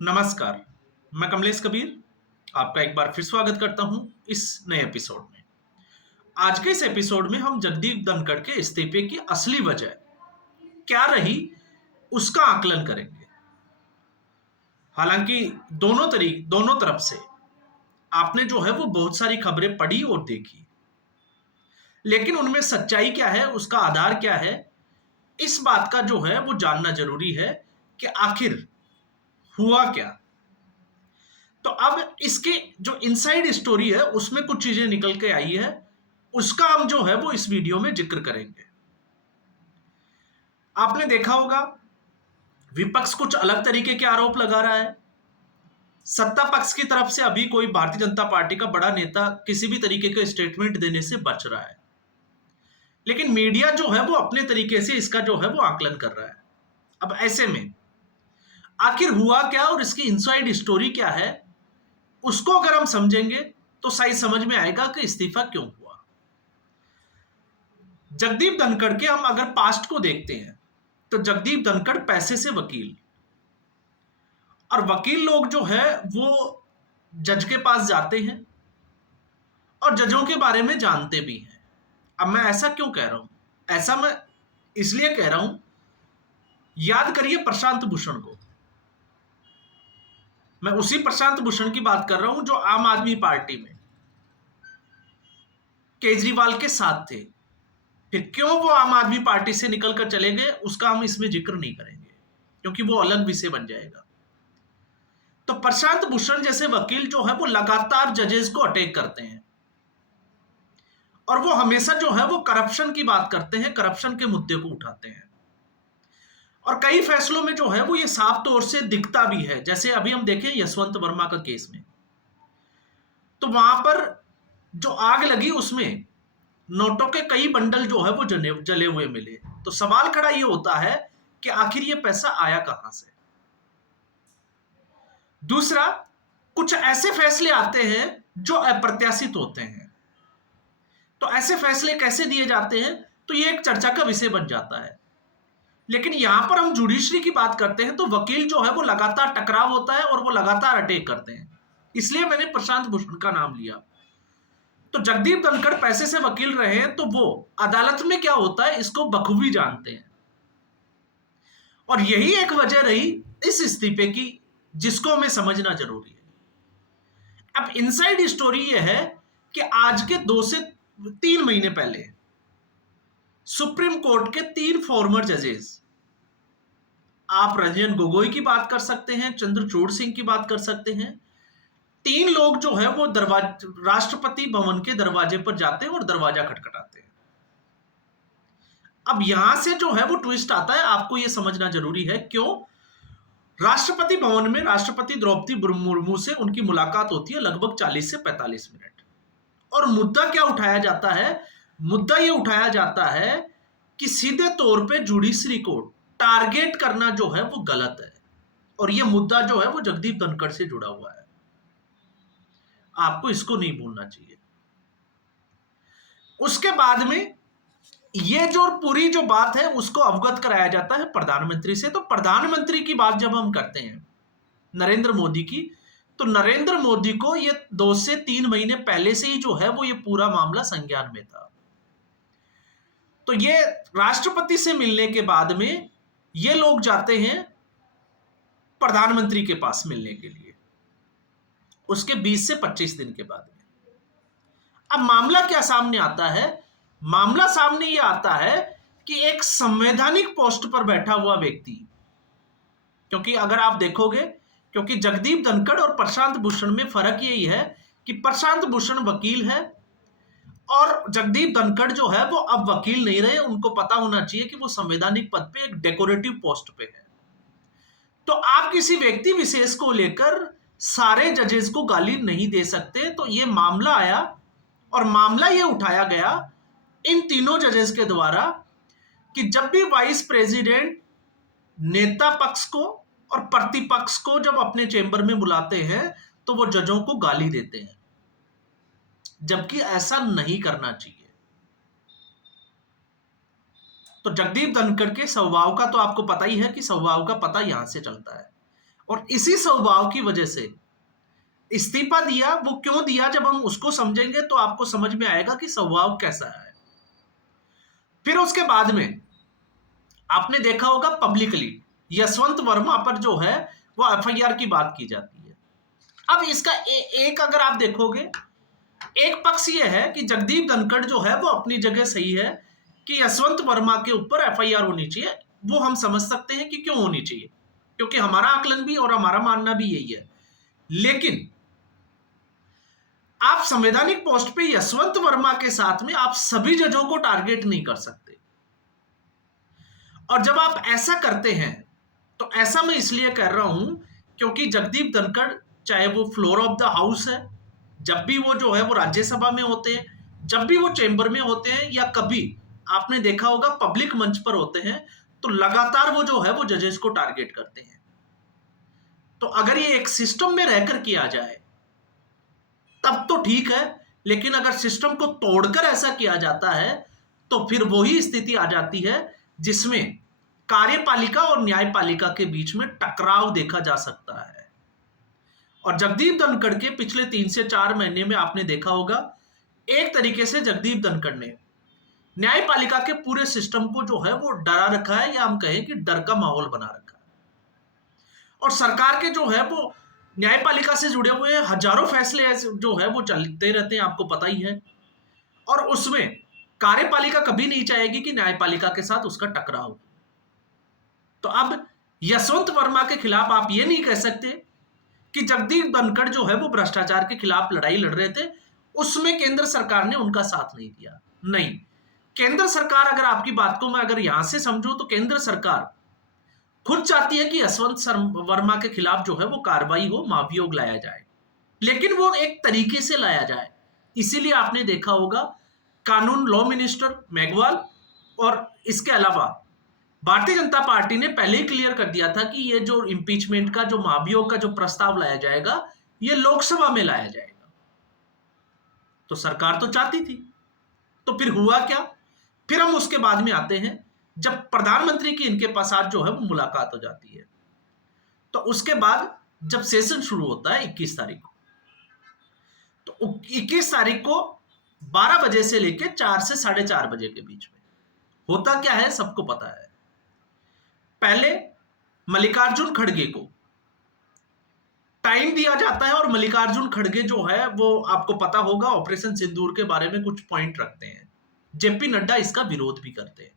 नमस्कार, मैं कमलेश कबीर आपका एक बार फिर स्वागत करता हूं इस नए एपिसोड में। आज के इस एपिसोड में हम जगदीप धनखड़ के इस्तीफे की असली वजह क्या रही, उसका आकलन करेंगे। हालांकि दोनों तरफ से आपने जो है वो बहुत सारी खबरें पढ़ी और देखी, लेकिन उनमें सच्चाई क्या है, उसका आधार क्या है, इस बात का जो है वो जानना जरूरी है कि आखिर हुआ क्या। तो अब इसके जो इनसाइड स्टोरी है उसमें कुछ चीजें निकल के आई है, उसका हम जो है वो इस वीडियो में जिक्र करेंगे। आपने देखा होगा विपक्ष कुछ अलग तरीके के आरोप लगा रहा है। सत्ता पक्ष की तरफ से अभी कोई भारतीय जनता पार्टी का बड़ा नेता किसी भी तरीके के स्टेटमेंट देने से बच रहा है, लेकिन मीडिया जो है वो अपने तरीके से इसका जो है वो आकलन कर रहा है। अब ऐसे में आखिर हुआ क्या और इसकी इनसाइड स्टोरी क्या है, उसको अगर हम समझेंगे तो सही समझ में आएगा कि इस्तीफा क्यों हुआ। जगदीप धनखड़ के हम अगर पास्ट को देखते हैं तो जगदीप धनखड़ पैसे से वकील, और वकील लोग जो है वो जज के पास जाते हैं और जजों के बारे में जानते भी हैं। अब मैं ऐसा क्यों कह रहा हूं, ऐसा मैं इसलिए कह रहा हूं, याद करिए प्रशांत भूषण को। मैं उसी प्रशांत भूषण की बात कर रहा हूं जो आम आदमी पार्टी में केजरीवाल के साथ थे। फिर क्यों वो आम आदमी पार्टी से निकलकर चले गए उसका हम इसमें जिक्र नहीं करेंगे, क्योंकि वो अलग विषय बन जाएगा। तो प्रशांत भूषण जैसे वकील जो है वो लगातार जजेस को अटैक करते हैं और वो हमेशा जो है वो करप्शन की बात करते हैं, करप्शन के मुद्दे को उठाते हैं। और कई फैसलों में जो है वो ये साफ तौर से दिखता भी है। जैसे अभी हम देखें यशवंत वर्मा का केस में, तो वहां पर जो आग लगी उसमें नोटों के कई बंडल जो है वो जले हुए मिले। तो सवाल खड़ा ये होता है कि आखिर ये पैसा आया कहां से। दूसरा, कुछ ऐसे फैसले आते हैं जो अप्रत्याशित होते हैं। तो ऐसे फैसले कैसे दिए जाते हैं, तो ये एक चर्चा का विषय बन जाता है। लेकिन यहां पर हम जुडिशरी की बात करते हैं तो वकील जो है वो लगातार टकराव होता है और वो लगातार अटैक करते हैं, इसलिए मैंने प्रशांत भूषण का नाम लिया। तो जगदीप धनखड़ पैसे से वकील रहे तो वो अदालत में क्या होता है इसको बखूबी जानते हैं, और यही एक वजह रही इस इस्तीफे की, जिसको हमें समझना जरूरी है। अब इनसाइड स्टोरी यह है कि आज के 2 से 3 महीने पहले सुप्रीम कोर्ट के 3 फॉर्मर जजेस, आप रंजन गोगोई की बात कर सकते हैं, चंद्रचूड़ सिंह की बात कर सकते हैं, 3 लोग जो है वो राष्ट्रपति भवन के दरवाजे पर जाते हैं और दरवाजा खटखटाते हैं। अब यहां से जो है वो ट्विस्ट आता है, आपको यह समझना जरूरी है क्यों। राष्ट्रपति भवन में राष्ट्रपति द्रौपदी मुर्मू से उनकी मुलाकात होती है लगभग 40 से 45 मिनट, और मुद्दा क्या उठाया जाता है, मुद्दा यह उठाया जाता है कि सीधे तौर पे जुडिशरी को टारगेट करना जो है वो गलत है, और यह मुद्दा जो है वो जगदीप धनखड़ से जुड़ा हुआ है। आपको इसको नहीं भूलना चाहिए। उसके बाद में ये जो पूरी जो बात है उसको अवगत कराया जाता है प्रधानमंत्री से। तो प्रधानमंत्री की बात जब हम करते हैं नरेंद्र मोदी की, तो नरेंद्र मोदी को ये 2 से 3 महीने पहले से ही जो है वो ये पूरा मामला संज्ञान में था। तो ये राष्ट्रपति से मिलने के बाद में ये लोग जाते हैं प्रधानमंत्री के पास मिलने के लिए, उसके 20 से 25 दिन के बाद में। अब मामला क्या सामने आता है, मामला सामने यह आता है कि एक संवैधानिक पोस्ट पर बैठा हुआ व्यक्ति, क्योंकि अगर आप देखोगे, क्योंकि जगदीप धनखड़ और प्रशांत भूषण में फर्क यही है कि प्रशांत भूषण वकील है और जगदीप धनखड़ जो है वो अब वकील नहीं रहे। उनको पता होना चाहिए कि वो संवैधानिक पद पे एक डेकोरेटिव पोस्ट पे है। तो आप किसी व्यक्ति विशेष को लेकर सारे जजेस को गाली नहीं दे सकते। तो ये मामला आया और मामला ये उठाया गया इन तीनों जजेस के द्वारा कि जब भी वाइस प्रेसिडेंट नेता पक्ष को और प्रतिपक्ष को जब अपने चेंबर में बुलाते हैं तो वो जजों को गाली देते हैं, जबकि ऐसा नहीं करना चाहिए। तो जगदीप धनखड़ के स्वभाव का तो आपको पता ही है कि स्वभाव का पता यहां से चलता है। और इसी स्वभाव की वजह से इस्तीफा दिया। वो क्यों दिया, जब हम उसको समझेंगे तो आपको समझ में आएगा कि स्वभाव कैसा है। फिर उसके बाद में आपने देखा होगा पब्लिकली यशवंत वर्मा पर जो है वो एफआईआर की बात की जाती है। अब इसका एक अगर आप देखोगे, एक पक्ष ये है कि जगदीप धनखड़ जो है वो अपनी जगह सही है कि यशवंत वर्मा के ऊपर एफआईआर होनी चाहिए। वो हम समझ सकते हैं कि क्यों होनी चाहिए, क्योंकि हमारा आकलन भी और हमारा मानना भी यही है। लेकिन आप संवैधानिक पोस्ट पे यशवंत वर्मा के साथ में आप सभी जजों को टारगेट नहीं कर सकते। और जब आप ऐसा करते हैं तो ऐसा मैं इसलिए कह रहा हूं क्योंकि जगदीप धनखड़ चाहे वो फ्लोर ऑफ द हाउस है, जब भी वो जो है वो राज्यसभा में होते हैं, जब भी वो चेंबर में होते हैं, या कभी आपने देखा होगा पब्लिक मंच पर होते हैं, तो लगातार वो जो है वो जजेस को टारगेट करते हैं। तो अगर ये एक सिस्टम में रहकर किया जाए तब तो ठीक है, लेकिन अगर सिस्टम को तोड़कर ऐसा किया जाता है तो फिर वही स्थिति आ जाती है जिसमें कार्यपालिका और न्यायपालिका के बीच में टकराव देखा जा सकता है। और जगदीप धनखड़ के पिछले 3 से 4 महीने में आपने देखा होगा, एक तरीके से जगदीप धनखड़ ने न्यायपालिका के पूरे सिस्टम को जो है वो डरा रखा है, या हम कहें कि डर का माहौल बना रखा है। और सरकार के जो है वो न्यायपालिका से जुड़े हुए हजारों फैसले ऐसे जो है वो चलते रहते हैं, आपको पता ही है। और उसमें कार्यपालिका कभी नहीं चाहेगी कि न्यायपालिका के साथ उसका टकराव हो। तो अब यशवंत वर्मा के खिलाफ आप ये नहीं कह सकते कि जगदीप धनखड़ जो है वो भ्रष्टाचार के खिलाफ लड़ाई लड़ रहे थे, उसमें केंद्र सरकार ने उनका साथ नहीं दिया। नहीं, केंद्र सरकार, अगर आपकी बात को मैं अगर यहां से समझूं तो केंद्र सरकार खुद चाहती है कि यशवंत वर्मा के खिलाफ जो है वो कार्रवाई हो, महाभियोग लाया जाए, लेकिन वो एक तरीके से लाया जाए। इसीलिए आपने देखा होगा कानून लॉ मिनिस्टर मेघवाल और इसके अलावा भारतीय जनता पार्टी ने पहले ही क्लियर कर दिया था कि ये जो इंपीचमेंट का जो महाभियोग का जो प्रस्ताव लाया जाएगा ये लोकसभा में लाया जाएगा। तो सरकार तो चाहती थी, तो फिर हुआ क्या? फिर हम उसके बाद में आते हैं जब प्रधानमंत्री की इनके पास आज जो है वो मुलाकात हो जाती है। तो उसके बाद जब सेशन शुरू होता है 21 तारीख को, तो 21 तारीख को 12 बजे से लेकर 4 से 4:30 बजे के बीच में होता क्या है सबको पता है। पहले मल्लिकार्जुन खड़गे को टाइम दिया जाता है, और मल्लिकार्जुन खड़गे जो है वो आपको पता होगा ऑपरेशन सिंदूर के बारे में कुछ पॉइंट रखते हैं। जेपी नड्डा इसका विरोध भी करते हैं।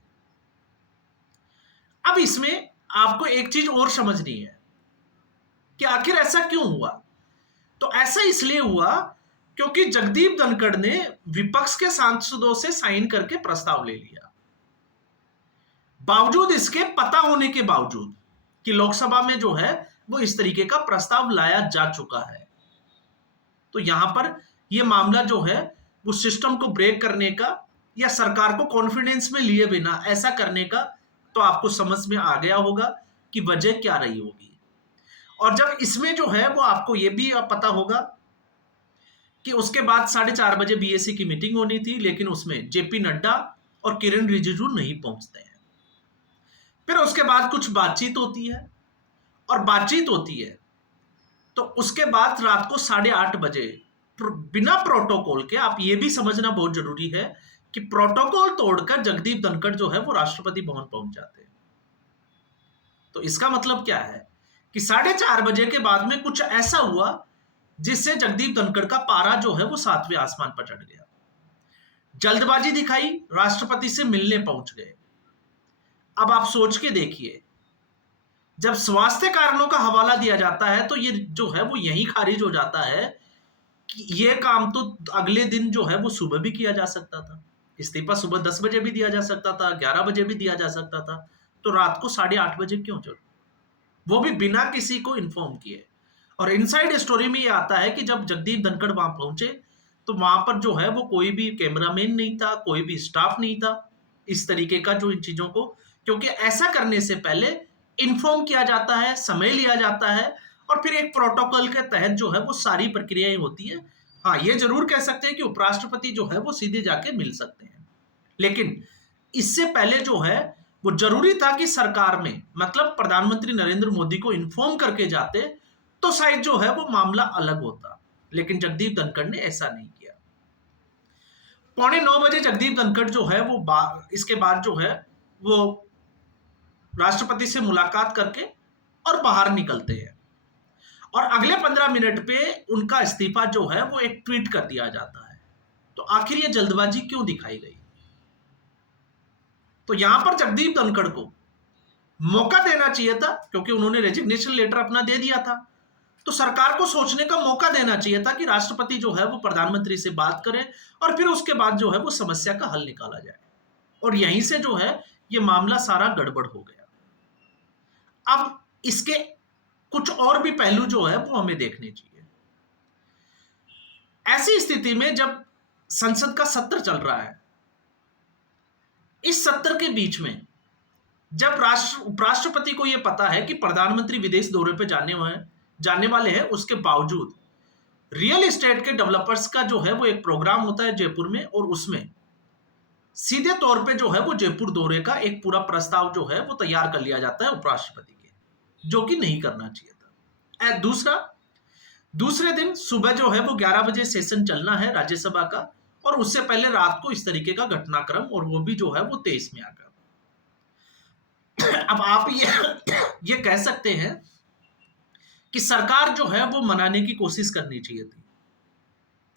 अब इसमें आपको एक चीज और समझनी है कि आखिर ऐसा क्यों हुआ। तो ऐसा इसलिए हुआ क्योंकि जगदीप धनखड़ ने विपक्ष के सांसदों से साइन करके प्रस्ताव ले लिया, बावजूद इसके पता होने के बावजूद कि लोकसभा में जो है वो इस तरीके का प्रस्ताव लाया जा चुका है। तो यहां पर यह मामला जो है वो सिस्टम को ब्रेक करने का या सरकार को कॉन्फिडेंस में लिए बिना ऐसा करने का, तो आपको समझ में आ गया होगा कि वजह क्या रही होगी। और जब इसमें जो है वो आपको ये भी पता होगा कि उसके बाद 4:30 बजे बीएससी की मीटिंग होनी थी, लेकिन उसमें जेपी नड्डा और किरण रिजिजू नहीं पहुंचते हैं। फिर उसके बाद कुछ बातचीत होती है, और बातचीत होती है तो उसके बाद रात को 8:30 बजे बिना प्रोटोकॉल के, आप ये भी समझना बहुत जरूरी है कि प्रोटोकॉल तोड़कर जगदीप धनखड़ जो है वो राष्ट्रपति भवन पहुंच जाते हैं। तो इसका मतलब क्या है कि 4:30 बजे के बाद में कुछ ऐसा हुआ जिससे जगदीप धनखड़ का पारा जो है वो 7वें आसमान पर चढ़ गया। जल्दबाजी दिखाई, राष्ट्रपति से मिलने पहुंच गए। अब आप सोच के देखिए, जब स्वास्थ्य कारणों का हवाला दिया जाता है तो ये जो है वो यही खारिज हो जाता है कि ये काम तो अगले दिन जो है वो सुबह भी किया जा सकता था। इस्तीफा सुबह 10 बजे भी दिया जा सकता था, 11 बजे भी दिया जा सकता था। तो रात को 8:30 बजे क्यों चलो, वो भी बिना किसी को इन्फॉर्म किए। और इनसाइड स्टोरी में ये आता है कि जब जगदीप धनखड़ वहां पहुंचे तो वहां पर जो है वो कोई भी कैमरामैन नहीं था, कोई भी स्टाफ नहीं था इस तरीके का जो इन चीजों को, क्योंकि ऐसा करने से पहले इन्फॉर्म किया जाता है, समय लिया जाता है, और फिर एक प्रोटोकॉल के तहत जो है वो सारी प्रक्रियाएं होती है। हाँ, ये जरूर कह सकते हैं कि उपराष्ट्रपति जो है वो सीधे जाके मिल सकते हैं, लेकिन इससे पहले जो है वो जरूरी था कि सरकार में मतलब प्रधानमंत्री नरेंद्र मोदी को इन्फॉर्म करके जाते तो शायद जो है वो मामला अलग होता, लेकिन जगदीप धनखड़ ने ऐसा नहीं किया। 8:45 बजे जगदीप धनखड़ जो है वो इसके बाद जो है वो राष्ट्रपति से मुलाकात करके और बाहर निकलते हैं, और अगले 15 मिनट पे उनका इस्तीफा जो है वो एक ट्वीट कर दिया जाता है। तो आखिर ये जल्दबाजी क्यों दिखाई गई? तो यहां पर जगदीप धनखड़ को मौका देना चाहिए था, क्योंकि उन्होंने रेजिग्नेशन लेटर अपना दे दिया था। तो सरकार को सोचने का मौका देना चाहिए था कि राष्ट्रपति जो है वो प्रधानमंत्री से बात करे और फिर उसके बाद जो है वो समस्या का हल निकाला जाए। और यहीं से जो है ये मामला सारा गड़बड़ हो गया। अब इसके कुछ और भी पहलू जो है वो हमें देखने चाहिए। ऐसी स्थिति में जब संसद का सत्र चल रहा है, इस सत्र के बीच में जब उपराष्ट्रपति को यह पता है कि प्रधानमंत्री विदेश दौरे पे जाने वाले हैं, उसके बावजूद रियल एस्टेट के डेवलपर्स का जो है वो एक प्रोग्राम होता है जयपुर में, और उसमें सीधे तौर पे जो है वो जयपुर दौरे का एक पूरा प्रस्ताव जो है वो तैयार कर लिया जाता है उपराष्ट्रपति के, जो कि नहीं करना चाहिए था। दूसरे दिन सुबह जो है वो 11 बजे सेशन चलना है राज्यसभा का, और उससे पहले रात को इस तरीके का घटनाक्रम, और वो भी जो है वो 23 में आ गया। अब आप ये कह सकते हैं कि सरकार जो है वो मनाने की कोशिश करनी चाहिए थी।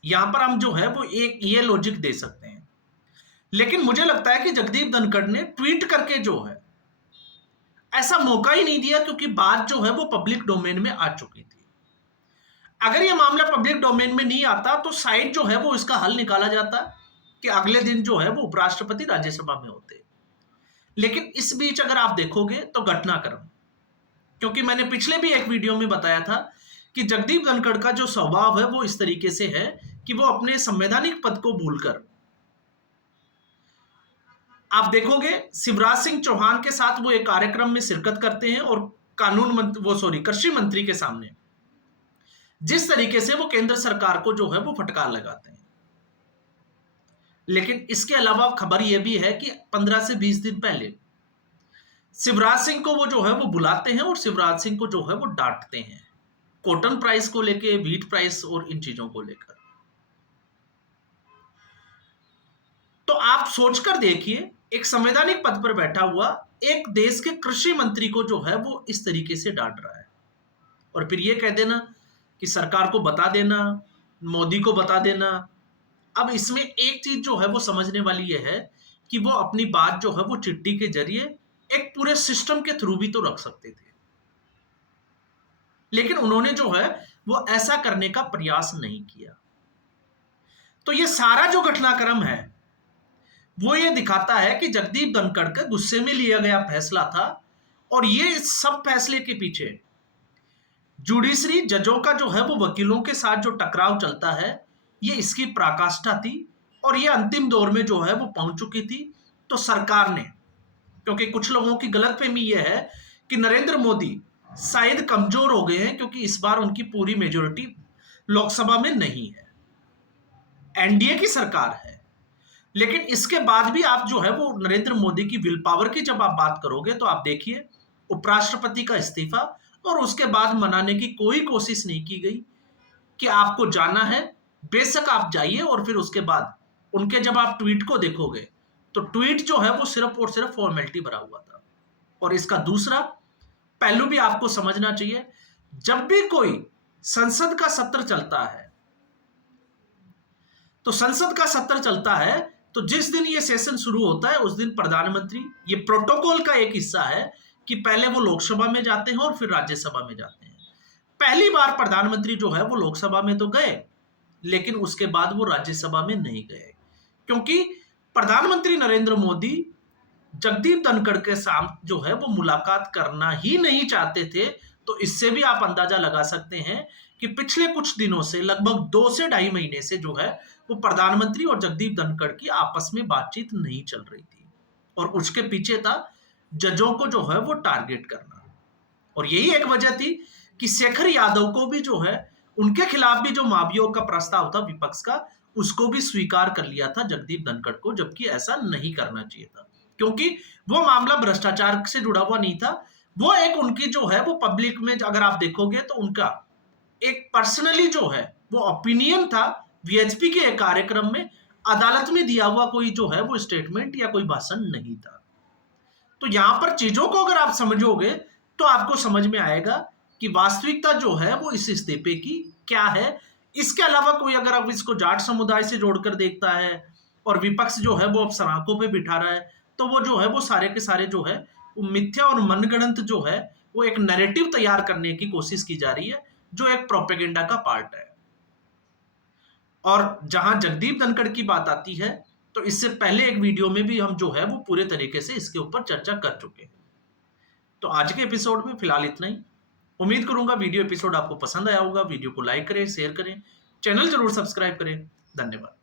यहां पर हम जो है वो एक ये लॉजिक दे सकते हैं, लेकिन मुझे लगता है कि जगदीप धनखड़ ने ट्वीट करके जो है ऐसा मौका ही नहीं दिया, क्योंकि बात जो है वो पब्लिक डोमेन में आ चुकी थी। अगर ये मामला पब्लिक डोमेन में नहीं आता तो शायद जो है वो इसका हल निकाला जाता कि अगले दिन जो है वो उपराष्ट्रपति राज्यसभा में होते। लेकिन इस बीच अगर आप देखोगे तो घटनाक्रम, क्योंकि मैंने पिछले भी एक वीडियो में बताया था कि जगदीप धनखड़ का जो स्वभाव है वो इस तरीके से है कि वो अपने संवैधानिक पद को भूलकर, आप देखोगे शिवराज सिंह चौहान के साथ वो एक कार्यक्रम में शिरकत करते हैं और कृषि मंत्री के सामने जिस तरीके से वो केंद्र सरकार को जो है वो फटकार लगाते हैं। लेकिन इसके अलावा खबर यह भी है कि 15 से 20 दिन पहले शिवराज सिंह को वो जो है वो बुलाते हैं और शिवराज सिंह को जो है वो डांटते हैं, कॉटन प्राइस को लेके, व्हीट प्राइस और इन चीजों को लेकर। तो आप सोचकर देखिए, एक संवैधानिक पद पर बैठा हुआ एक देश के कृषि मंत्री को जो है वो इस तरीके से डांट रहा है, और फिर ये कह देना कि सरकार को बता देना, मोदी को बता देना। अब इसमें एक चीज जो है वो समझने वाली ये है कि वो अपनी बात जो है वो चिट्ठी के जरिए एक पूरे सिस्टम के थ्रू भी तो रख सकते थे, लेकिन उन्होंने जो है वो ऐसा करने का प्रयास नहीं किया। तो ये सारा जो घटनाक्रम है वो ये दिखाता है कि जगदीप धनखड़ के गुस्से में लिया गया फैसला था, और ये सब फैसले के पीछे जुडिशरी जजों का जो है वो वकीलों के साथ जो टकराव चलता है, ये इसकी पराकाष्ठा थी, और ये अंतिम दौर में जो है वो पहुंच चुकी थी। तो सरकार ने, क्योंकि कुछ लोगों की गलतफहमी ये है कि नरेंद्र मोदी शायद कमजोर हो गए हैं, क्योंकि इस बार उनकी पूरी मेजोरिटी लोकसभा में नहीं है, एनडीए की सरकार है। लेकिन इसके बाद भी आप जो है वो नरेंद्र मोदी की विल पावर की जब आप बात करोगे तो आप देखिए उपराष्ट्रपति का इस्तीफा, और उसके बाद मनाने की कोई कोशिश नहीं की गई कि आपको जाना है, बेशक आप जाइए। और फिर उसके बाद उनके जब आप ट्वीट को देखोगे तो ट्वीट जो है वो सिर्फ और सिर्फ फॉर्मेलिटी भरा हुआ था। और इसका दूसरा पहलू भी आपको समझना चाहिए, जब भी कोई संसद का सत्र चलता है तो संसद का सत्र चलता है तो जिस दिन ये सेशन शुरू होता है उस दिन प्रधानमंत्री, ये प्रोटोकॉल का एक हिस्सा है कि पहले वो लोकसभा में जाते हैं और फिर राज्यसभा में जाते हैं। पहली बार प्रधानमंत्री जो है वो लोकसभा में तो गए, लेकिन उसके बाद वो राज्यसभा में नहीं गए, क्योंकि प्रधानमंत्री नरेंद्र मोदी जगदीप धनखड़ के साथ जो है वो मुलाकात करना ही नहीं चाहते थे। तो इससे भी आप अंदाजा लगा सकते हैं कि पिछले कुछ दिनों से, लगभग 2 से 2.5 महीने से जो है वो प्रधानमंत्री और जगदीप धनखड़ की आपस में बातचीत नहीं चल रही थी, और उसके पीछे था जजों को जो है वो टारगेट करना। और यही एक वजह थी कि शेखर यादव को भी जो है उनके खिलाफ भी जो महाभियोग का प्रस्ताव था विपक्ष का, उसको भी स्वीकार कर लिया था जगदीप धनखड़ को, जबकि ऐसा नहीं करना चाहिए था। क्योंकि वो मामला भ्रष्टाचार से जुड़ा हुआ नहीं था। वो एक उनकी जो है वो पब्लिक में अगर आप देखोगे तो उनका एक पर्सनली जो है वो ओपिनियन था, वीएचपी के एक कार्यक्रम में, अदालत में दिया हुआ कोई जो है वो स्टेटमेंट या कोई भाषण नहीं था। तो यहां पर चीजों को अगर आप समझोगे तो आपको समझ में आएगा कि वास्तविकता जो है वो इस इस्तीफे की क्या है। इसके अलावा कोई अगर आप इसको जाट समुदाय से जोड़कर देखता है और विपक्ष जो है वो अब सराकों पे बिठा रहा है, तो वो जो है वो सारे के सारे जो है वो मिथ्या और मनगढ़ंत जो है वो एक नैरेटिव तैयार करने की कोशिश की जा रही है, जो एक प्रोपेगेंडा का पार्ट है। और जहां जगदीप धनखड़ की बात आती है, तो इससे पहले एक वीडियो में भी हम जो है वो पूरे तरीके से इसके ऊपर चर्चा कर चुके हैं। तो आज के एपिसोड में फिलहाल इतना ही। उम्मीद करूंगा वीडियो एपिसोड आपको पसंद आया होगा। वीडियो को लाइक करें, शेयर करें, चैनल जरूर सब्सक्राइब करें। धन्यवाद।